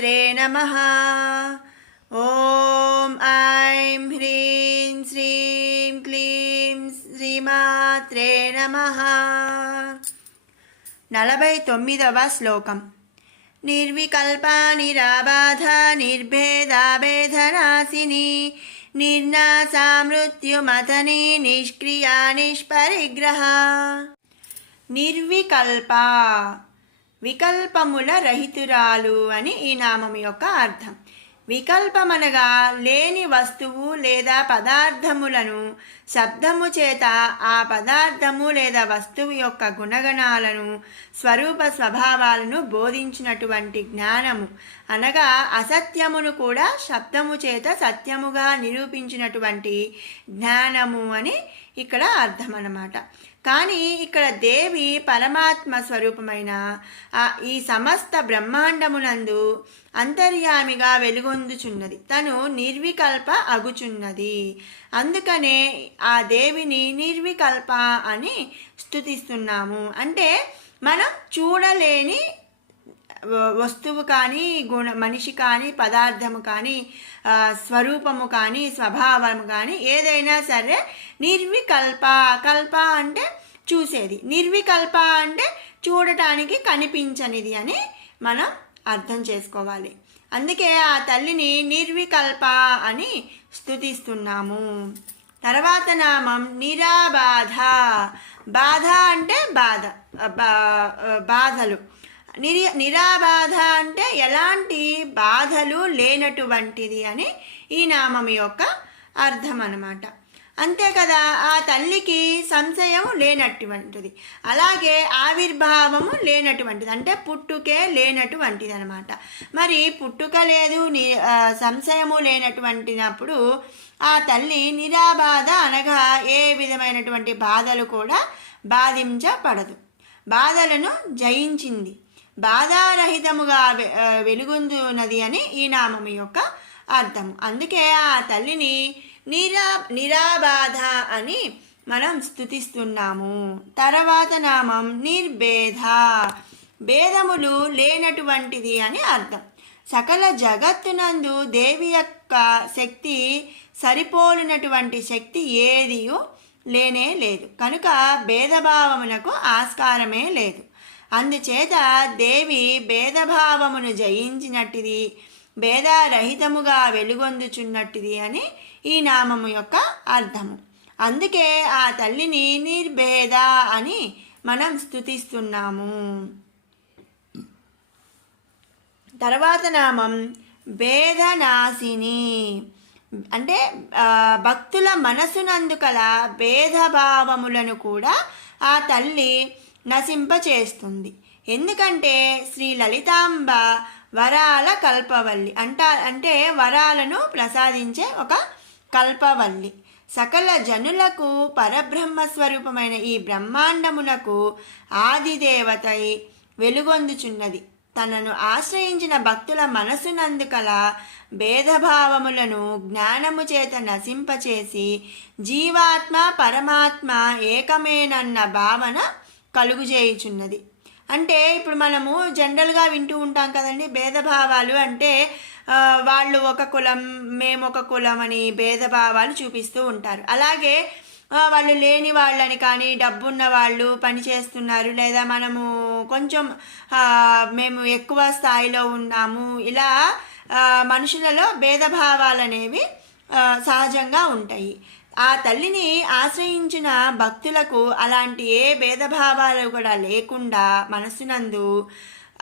శ్రీమాత్రే నమ ఓం ఐం హ్రీం శ్రీం క్లీం శ్రీమాత్రే నమ నలభై తొమ్మిదవ శ్లోకం నిర్వికల్ప నిరాబాధ నిర్భేదాభేదనాశిని నిర్నాశా మృత్యుమతని నిష్క్రియా నిష్పరిగ్రహ నిర్వికల్ప వికల్పముల రహితురాలు అని ఈ నామం యొక్క అర్థం. వికల్పమనగా లేని వస్తువు లేదా పదార్థములను శబ్దము చేత ఆ పదార్థము లేదా వస్తువు యొక్క గుణగణాలను స్వరూప స్వభావాలను బోధించినటువంటి జ్ఞానము. అనగా అసత్యమును కూడా శబ్దము చేత సత్యముగా నిరూపించినటువంటి జ్ఞానము అని ఇక్కడ అర్థం అన్నమాట కానీ ఇక్కడ దేవి పరమాత్మ స్వరూపమైన ఆ ఈ సమస్త బ్రహ్మాండమునందు అంతర్యామిగా వెలుగొందుచున్నది. తను నిర్వికల్ప అగుచున్నది. అందుకనే ఆ దేవిని నిర్వికల్ప అని స్థుతిస్తున్నాము అంటే మనం చూడలేని వస్తువు కానీ గుణ మనిషి కానీ పదార్థము కానీ స్వరూపము కానీ స్వభావము కానీ ఏదైనా సరే నిర్వికల్ప. కల్ప అంటే చూసేది. నిర్వికల్ప అంటే చూడటానికి కనిపించనిది అని మనం అర్థం చేసుకోవాలి. అందుకే ఆ తల్లిని నిర్వికల్ప అని స్థుతిస్తున్నాము తర్వాత నామం నిరాబాధ. బాధ అంటే బాధ బా- బాధలు. నిరి నిరాబాధ అంటే ఎలాంటి బాధలు లేనటువంటిది అని ఈ నామం యొక్క అర్థం అన్నమాట. అంతే కదా ఆ తల్లికి సంశయం లేనటువంటిది. అలాగే ఆవిర్భావము లేనటువంటిది. అంటే పుట్టుకే లేనటువంటిది అనమాట మరి పుట్టుక లేదు ని సంశయము లేనటువంటినప్పుడు ఆ తల్లి నిరాబాధ అనగా ఏ విధమైనటువంటి బాధలు కూడా బాధించబడదు. బాధలను జయించింది. బాధారహితముగా వెలుగొందునది అని ఈ నామం యొక్క అర్థం అందుకే ఆ తల్లిని నిరా నిరాబాధ అని మనం స్థుతిస్తున్నాము తర్వాత నామం నిర్భేద. భేదములు లేనటువంటిది అని అర్థం. సకల జగత్తునందు దేవి యొక్క శక్తి సరిపోలినటువంటి శక్తి ఏదియు లేనే లేదు. కనుక భేదభావమునకు ఆస్కారమే లేదు. అందుచేత దేవి భేదభావమును జయించినట్టిది భేదారహితముగా వెలుగొందుచున్నట్టిది అని ఈ నామము యొక్క అర్థము. అందుకే ఆ తల్లిని నిర్భేద అని మనం స్థుతిస్తున్నాము తర్వాత నామం భేదనాశిని. అంటే భక్తుల మనసునందు కల భేదభావములను కూడా ఆ తల్లి నశింపచేస్తుంది ఎందుకంటే శ్రీ లలితాంబ వరాల కల్పవల్లి అంట అంటే వరాలను ప్రసాదించే ఒక కల్పవల్లి. సకల జనులకు పరబ్రహ్మ స్వరూపమైన ఈ బ్రహ్మాండమునకు ఆదిదేవతై వెలుగొందుచున్నది. తనను ఆశ్రయించిన భక్తుల మనసునందుకల భేదభావములను జ్ఞానము చేత నశింపచేసి జీవాత్మ పరమాత్మ ఏకమేనన్న భావన కలుగుచేయుచున్నది అంటే ఇప్పుడు మనము జనరల్గా వింటూ ఉంటాం కదండి భేదభావాలు అంటే వాళ్ళు ఒక కులం మేము ఒక కులం అని భేదభావాలు చూపిస్తూ ఉంటారు. అలాగే వాళ్ళు లేని వాళ్ళని కానీ డబ్బున్న వాళ్ళు పని చేస్తున్నారు లేదా మనము కొంచెం మేము ఎక్కువ స్థాయిలో ఉన్నాము ఇలా మనుషులలో భేదభావాలు అనేవి సహజంగా ఉంటాయి. ఆ తల్లిని ఆశ్రయించిన భక్తులకు అలాంటి ఏ భేదభావాలు కూడా లేకుండా మనసునందు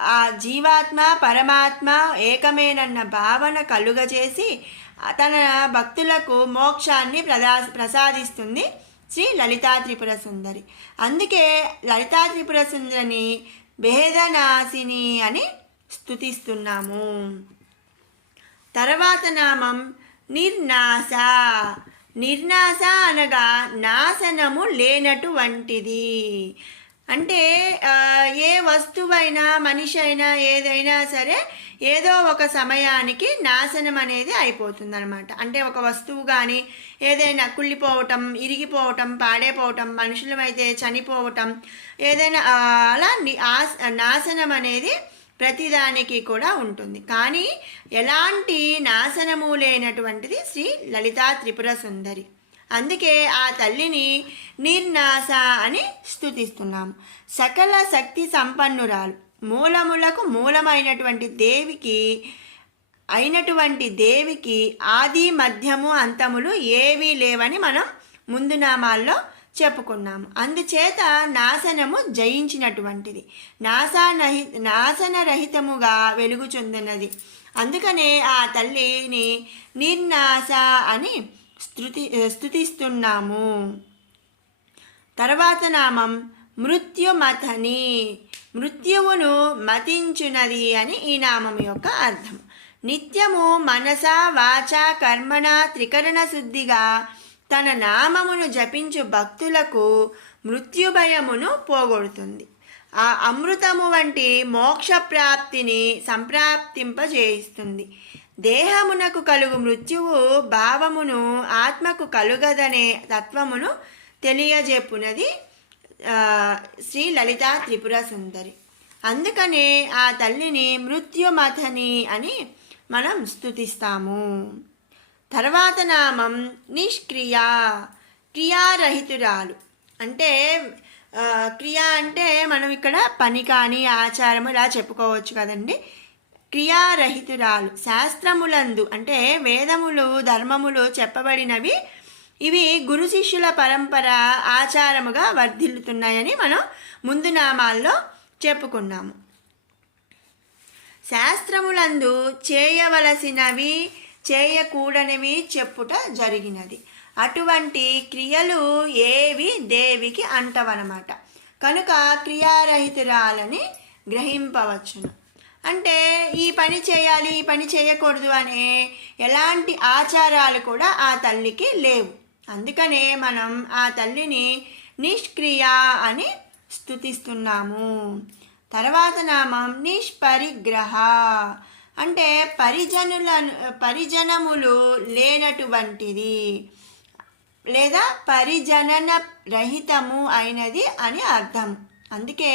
ఆ జీవాత్మ పరమాత్మ ఏకమేనన్న భావన కలుగజేసి తన భక్తులకు మోక్షాన్ని ప్రదా ప్రసాదిస్తుంది శ్రీ లలితా త్రిపుర సుందరి. అందుకే లలితా త్రిపుర సుందరిని భేదనాశిని అని స్తుతిస్తున్నాము. తర్వాత నామం నిర్నాశ. నిర్నాశ అనగా నాశనము లేనటువంటిది. అంటే ఏ వస్తువైనా మనిషి అయినా ఏదైనా సరే ఏదో ఒక సమయానికి నాశనం అనేది అయిపోతుంది అనమాట అంటే ఒక వస్తువు కానీ ఏదైనా కుళ్ళిపోవటం ఇరిగిపోవటం పాడైపోవటం మనుషులమైతే చనిపోవటం ఏదైనా అలా నాశనం అనేది ప్రతిదానికి కూడా ఉంటుంది. కానీ ఎలాంటి నాశనము లేనటువంటిది శ్రీ లలితా త్రిపుర సుందరి. అందుకే ఆ తల్లిని నిర్నాశ అని స్థుతిస్తున్నాము సకల శక్తి సంపన్నురాలు మూలములకు మూలమైనటువంటి దేవికి అయినటువంటి దేవికి ఆది మధ్యము అంతములు ఏవీ లేవని మనం ముందు నామాల్లో చెప్పుకున్నాము. అందుచేత నాశనము జయించినటువంటిది. నాశానహి నాశనరహితముగా వెలుగుచుందినది. అందుకనే ఆ తల్లిని నిర్నాశ అని స్థుతి స్థుతిస్తున్నాము తర్వాత నామం మృత్యుమథని. మృత్యువును మతించునది అని ఈ నామం యొక్క అర్థం. నిత్యము మనస వాచ కర్మణ త్రికరణ శుద్ధిగా తన నామమును జపించు భక్తులకు మృత్యుభయమును పోగొడుతుంది. ఆ అమృతము వంటి మోక్ష ప్రాప్తిని సంప్రాప్తింపజేయిస్తుంది. దేహమునకు కలుగు మృత్యువు భావమును ఆత్మకు కలుగదనే తత్వమును తెలియజెప్పునది శ్రీ లలితా త్రిపుర సుందరి. అందుకనే ఆ తల్లిని మృత్యుమథని అని మనం స్తుతిస్తాము. తర్వాత నామం నిష్క్రియ క్రియారహితురాలు. అంటే క్రియ అంటే మనం ఇక్కడ పని కానీ ఆచారం ఇలా చెప్పుకోవచ్చు కదండి. క్రియారహితురాలు. శాస్త్రములందు అంటే వేదములు ధర్మములు చెప్పబడినవి ఇవి గురు శిష్యుల పరంపర ఆచారముగా వర్ధిల్లుతున్నాయని మనం ముందు నామాల్లో చెప్పుకున్నాము. శాస్త్రములందు చేయవలసినవి చేయకూడనివి చెప్పుట జరిగినది. అటువంటి క్రియలు ఏవి? దేవికి అంటవనమాట. కనుక క్రియారహితురాలని గ్రహింపవచ్చును. అంటే ఈ పని చేయాలి ఈ పని చేయకూడదు అనే ఎలాంటి ఆచారాలు కూడా ఆ తల్లికి లేవు. అందుకనే మనం ఆ తల్లిని నిష్క్రియ అని స్థుతిస్తున్నాము తర్వాత నామం నిష్పరిగ్రహ. అంటే పరిజనుల పరిజనములు లేనటువంటిది లేదా పరిజనన రహితము అయినది అని అర్థం. అందుకే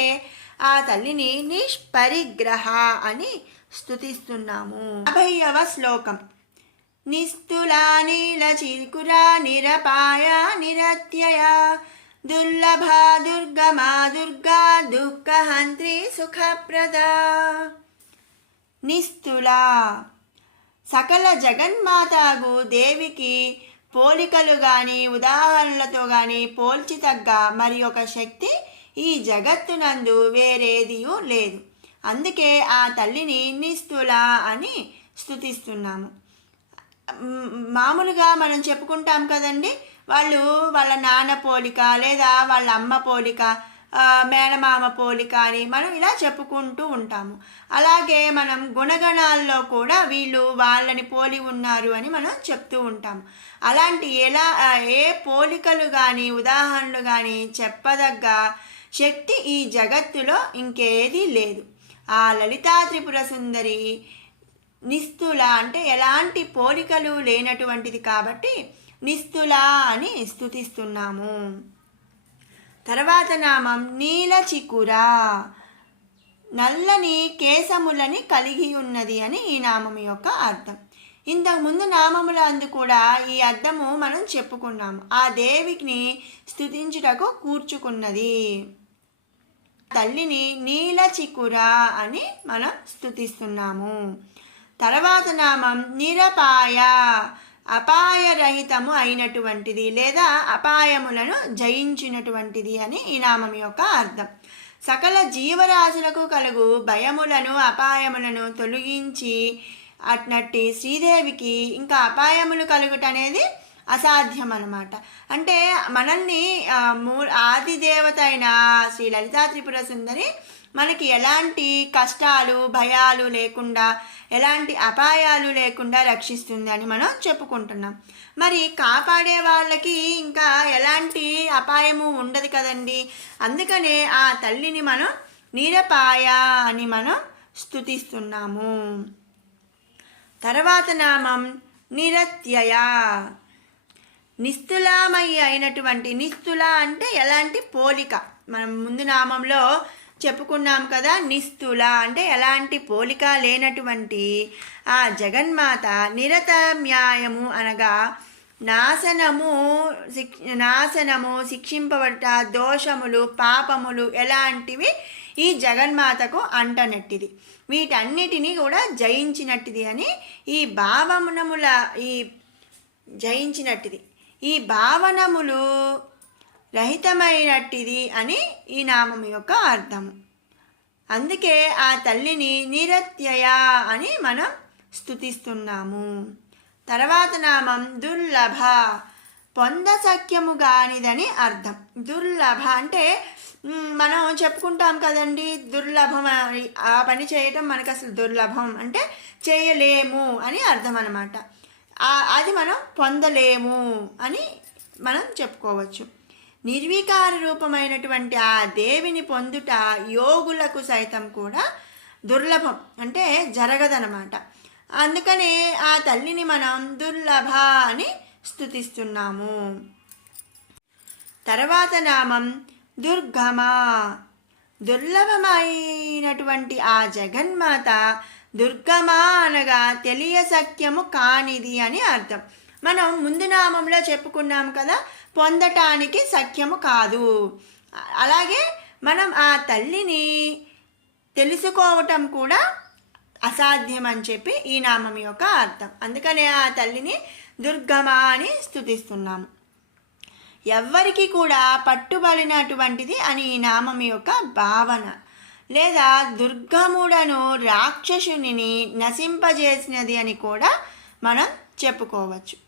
ఆ తల్లిని నిష్పరిగ్రహ అని స్థుతిస్తున్నాము అభయవ శ్లోకం. నిస్తులా నీల చిరుకురా నిరపాయ నిరత్యయ దుర్లభ దుర్గమా దుర్గా దుఃఖహంత్రి సుఖప్రద. నిస్తులా. సకల జగన్మాతకు దేవికి పోలికలు కానీ ఉదాహరణలతో కానీ పోల్చి తగ్గ మరి ఒక శక్తి ఈ జగత్తునందు వేరేదియూ లేదు. అందుకే ఆ తల్లిని నిస్తుల అని స్థుతిస్తున్నాము మామూలుగా మనం చెప్పుకుంటాం కదండి వాళ్ళు వాళ్ళ నాన్న పోలిక లేదా వాళ్ళ అమ్మ పోలిక మేనమామ పోలిక అని మనం ఇలా చెప్పుకుంటూ ఉంటాము. అలాగే మనం గుణగణాల్లో కూడా వీళ్ళు వాళ్ళని పోలి ఉన్నారు అని మనం చెప్తూ ఉంటాము. అలాంటి ఎలా ఏ పోలికలు కానీ ఉదాహరణలు కానీ చెప్పదగ్గ శక్తి ఈ జగత్తులో ఇంకేదీ లేదు. ఆ లలితా త్రిపుర సుందరి నిస్తుల అంటే ఎలాంటి పోలికలు లేనటువంటిది కాబట్టి నిస్తుల అని స్థుతిస్తున్నాము తర్వాత నామం నీలచికుర నల్లని కేశములని కలిగి ఉన్నది అని ఈ నామం యొక్క అర్థం. ఇంతకుముందు నామముల అందు కూడా ఈ అర్థము మనం చెప్పుకున్నాము. ఆ దేవికిని స్థుతించుటకు కూర్చుకున్నది. తల్లిని నీలచికుర అని మనం స్థుతిస్తున్నాము. తర్వాత నామం నిరపాయ. అపాయరహితము అయినటువంటిది లేదా అపాయములను జయించినటువంటిది అని ఈ నామం యొక్క అర్థం. సకల జీవరాశులకు కలుగు భయములను అపాయములను తొలగించి అట్నట్టి శ్రీదేవికి ఇంకా అపాయములు కలుగుట అనేది అసాధ్యం అన్నమాట అంటే మనల్ని మూ ఆది దేవత అయిన శ్రీ లలితా త్రిపుర సుందరి మనకి ఎలాంటి కష్టాలు భయాలు లేకుండా ఎలాంటి అపాయాలు లేకుండా రక్షిస్తుంది అని మనం చెప్పుకుంటున్నాం. మరి కాపాడే వాళ్ళకి ఇంకా ఎలాంటి అపాయము ఉండదు కదండి. అందుకనే ఆ తల్లిని మనం నీరపాయ అని మనం స్థుతిస్తున్నాము తర్వాత నామం నిరత్యయ. నిస్తులామయ్య అయినటువంటి నిస్తుల అంటే ఎలాంటి పోలిక? మనం ముందు నామంలో చెప్పుకున్నాం కదా నిస్తుల. అంటే ఎలాంటి పోలిక లేనటువంటి ఆ జగన్మాత నిరతమ్యాయము అనగా నాశనము శిక్ నాశనము శిక్షింపబడ్డ దోషములు పాపములు ఎలాంటివి ఈ జగన్మాతకు అంటనట్టిది. వీటన్నిటినీ కూడా జయించినట్టిది అని ఈ భావమునముల ఈ జయించినట్టిది. ఈ భావనములు రహితమైనట్టిది అని ఈ నామం యొక్క అర్థము. అందుకే ఆ తల్లిని నిరత్యయ అని మనం స్థుతిస్తున్నాము తర్వాత నామం దుర్లభ. పొందసఖ్యము కానిదని అర్థం. దుర్లభ అంటే మనం చెప్పుకుంటాం కదండి దుర్లభం ఆ పని చేయటం మనకు అసలు దుర్లభం అంటే చేయలేము అని అర్థం అనమాట అది మనం పొందలేము అని మనం చెప్పుకోవచ్చు. నిర్వికార రూపమైనటువంటి ఆ దేవిని పొందుట యోగులకు సైతం కూడా దుర్లభం. అంటే జరగదనమాట అందుకనే ఆ తల్లిని మనం దుర్లభ అని స్థుతిస్తున్నాము తర్వాత నామం దుర్గమ. దుర్లభమైనటువంటి ఆ జగన్మాత దుర్గమ అనగా తెలియ సత్యము కానిది అని అర్థం. మనం ముందు నామంలో చెప్పుకున్నాం కదా పొందటానికి సఖ్యము కాదు. అలాగే మనం ఆ తల్లిని తెలుసుకోవటం కూడా అసాధ్యం అని చెప్పి ఈ నామం యొక్క అర్థం. అందుకనే ఆ తల్లిని దుర్గమ అని స్థుతిస్తున్నాము. ఎవ్వరికి కూడా పట్టుబడినటువంటిది అని ఈ నామం యొక్క భావన. లేదా దుర్గముడను రాక్షసుని నశింపజేసినది అని కూడా మనం చెప్పుకోవచ్చు.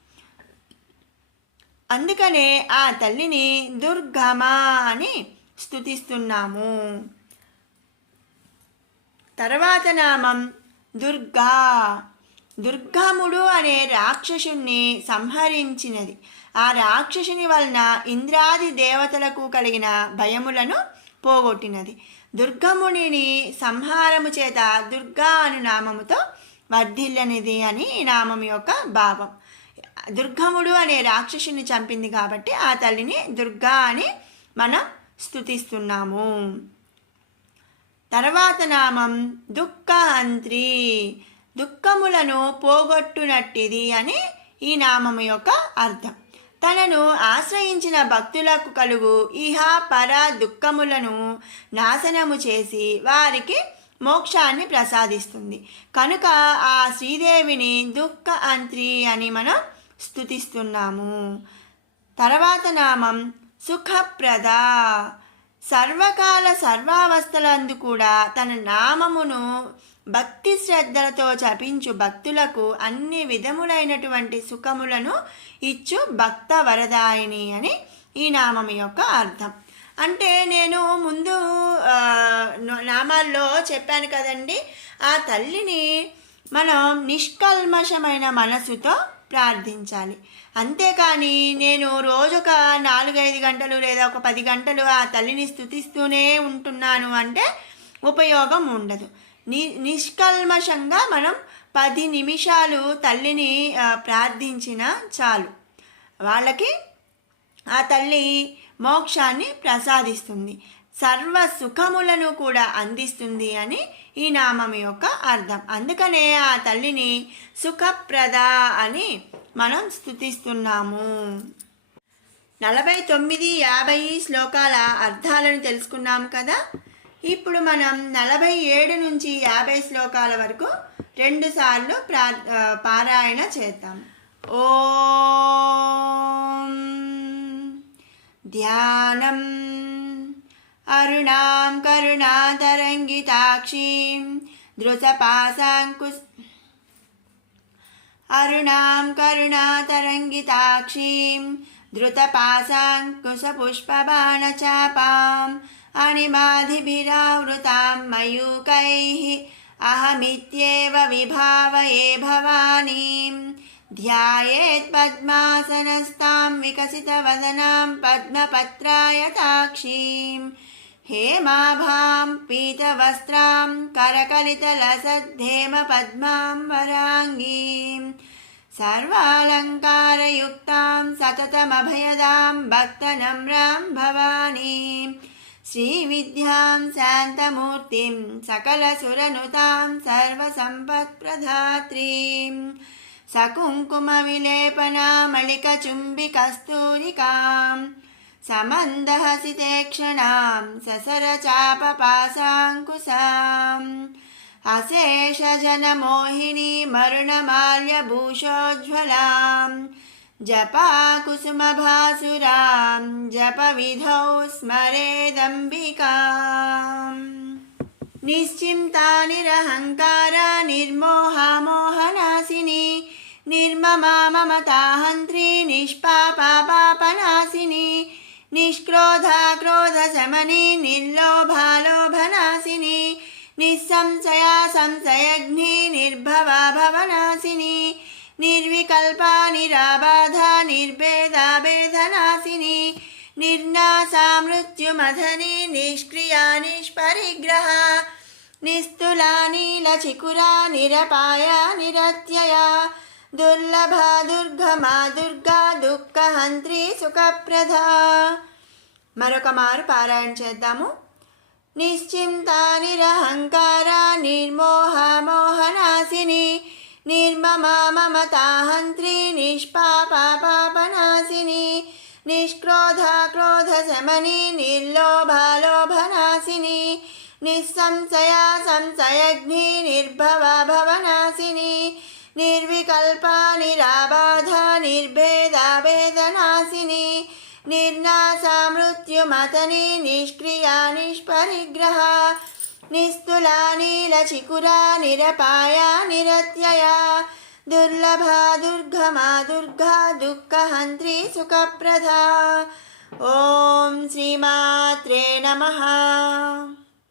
అందుకనే ఆ తల్లిని దుర్గమ అని స్థుతిస్తున్నాము తర్వాత నామం దుర్గా. దుర్గాముడు అనే రాక్షసుణ్ణి సంహరించినది. ఆ రాక్షసుని వలన ఇంద్రాది దేవతలకు కలిగిన భయములను పోగొట్టినది. దుర్గమునిని సంహారము చేత దుర్గా అను నామముతో వర్ధిల్లనిది అని నామం యొక్క భావం. దుర్గముడు అనే రాక్షసుని చంపింది కాబట్టి ఆ తల్లిని దుర్గా అని మనం స్థుతిస్తున్నాము తర్వాత నామం దుఃఖహంత్రి. దుఃఖములను పోగొట్టునట్టిది అని ఈ నామము యొక్క అర్థం. తనను ఆశ్రయించిన భక్తులకు కలుగు ఇహ పర దుఃఖములను నాశనము చేసి వారికి మోక్షాన్ని ప్రసాదిస్తుంది. కనుక ఆ శ్రీదేవిని దుఃఖ అంత్రి అని మనం స్థుతిస్తున్నాము తర్వాత నామం సుఖప్రద. సర్వకాల సర్వావస్థలందు కూడా తన నామమును భక్తి శ్రద్ధలతో చపించు భక్తులకు అన్ని విధములైనటువంటి సుఖములను ఇచ్చు భక్త వరదాయిని అని ఈ నామం యొక్క అర్థం. అంటే నేను ముందు నామాల్లో చెప్పాను కదండి. ఆ తల్లిని మనం నిష్కల్మషమైన మనసుతో ప్రార్థించాలి. అంతేకాని నేను రోజుక నాలుగైదు గంటలు లేదా ఒక పది గంటలు ఆ తల్లిని స్థుతిస్తూనే ఉంటున్నాను అంటే ఉపయోగం ఉండదు. ని నిష్కల్మషంగా మనం పది నిమిషాలు తల్లిని ప్రార్థించిన ప్రార్థించినా చాలు. వాళ్ళకి ఆ తల్లి మోక్షాన్ని ప్రసాదిస్తుంది. సర్వ సుఖములను కూడా అందిస్తుంది అని ఈ నామం యొక్క అర్థం. అందుకనే ఆ తల్లిని సుఖప్రద అని మనం స్థుతిస్తున్నాము. నలభై తొమ్మిది యాభై శ్లోకాల అర్థాలను తెలుసుకున్నాం కదా? ఇప్పుడు మనం నలభై ఏడు నుంచి యాభై శ్లోకాల వరకు రెండు సార్లు ప్రా పారాయణ చేద్దాం. ఓం ధ్యానం अरुणां करुणातरङ्गिताक्षीं धृतपाशाङ्कुश अरुणां करुणातरङ्गिताक्षीं धृतपाशाङ्कुशपुष्पबाणचापाम् अणिमाधिभिरावृतां मयूकैः अहमित्येव विभावये भवानीं। ध्यायेत्पद्मासनस्तां विकसितवदनां पद्मपत्रायताक्षीम्। हेमाभां पीतवस्त्रां करकलितलसद्धेमपद्मां वराङ्गीम् सर्वालङ्कारयुक्तां सततमभयदां भक्तनम्रां भवानीं श्रीविद्यां शान्तमूर्तिं सकलसुरनुतां सर्वसम्पत्प्रधात्रीं सकुङ्कुमविलेपनामलिकचुम्बिकस्तूरिकां समन्दहसितेक्षणां ससरचापपासाङ्कुशाम् अशेषजनमोहिनी मरुणमाल्यभूषोज्ज्वलां। जपाकुसुमभासुरां जपविधौ स्मरेदम्बिकाम्। निश्चिन्ता निरहङ्कारा निर्मोहा मोहनासिनी निर्ममा ममताहन्त्री, निष्पापा पापनाशिनी నిష్క్రోధా క్రోధశమని నిర్లోభాలోభనాశిని నిస్సంశయా సంశయగ్ని నిర్భవా భవనాశిని నిర్వికల్పా నిరాబాధ నిర్భేదా భేదనాశిని నిర్నాశా మృత్యుమధని నిష్క్రియా నిష్పరిగ్రహ నిస్తులా నీలచికురా నిరపాయ నిరత్యయా दुर्लभा दुर्गमा దుర్గా దుఃఖహంత్రి సుఖప్రద మరొక మారు పారాయణ చేద్దాము నిశ్చింత నిరహంకార నిర్మోహ మోహనాశిని నిర్మమా మమతాహంత్రి నిష్పాపా పాపనాశిని నిష్క్రోధ క్రోధ శమని నిర్లోభ లోభనాశిని నిస్సంశయ సంశయగ్ని నిర్భవ భవనాశిని నిర్వికల్ప నిరాబాధ నిర్భేద వేదనాశిని నిర్నాశ మృత్యుమతని నిష్క్రియా నిష్పరిగ్రహ నిస్తులా నీలచికురా నిరపాయ నిరత్యయ దుర్లభ దుర్గమా దుర్గా దుఃఖహంత్రి సుఖప్రధ ఓం శ్రీమాత్రే నమ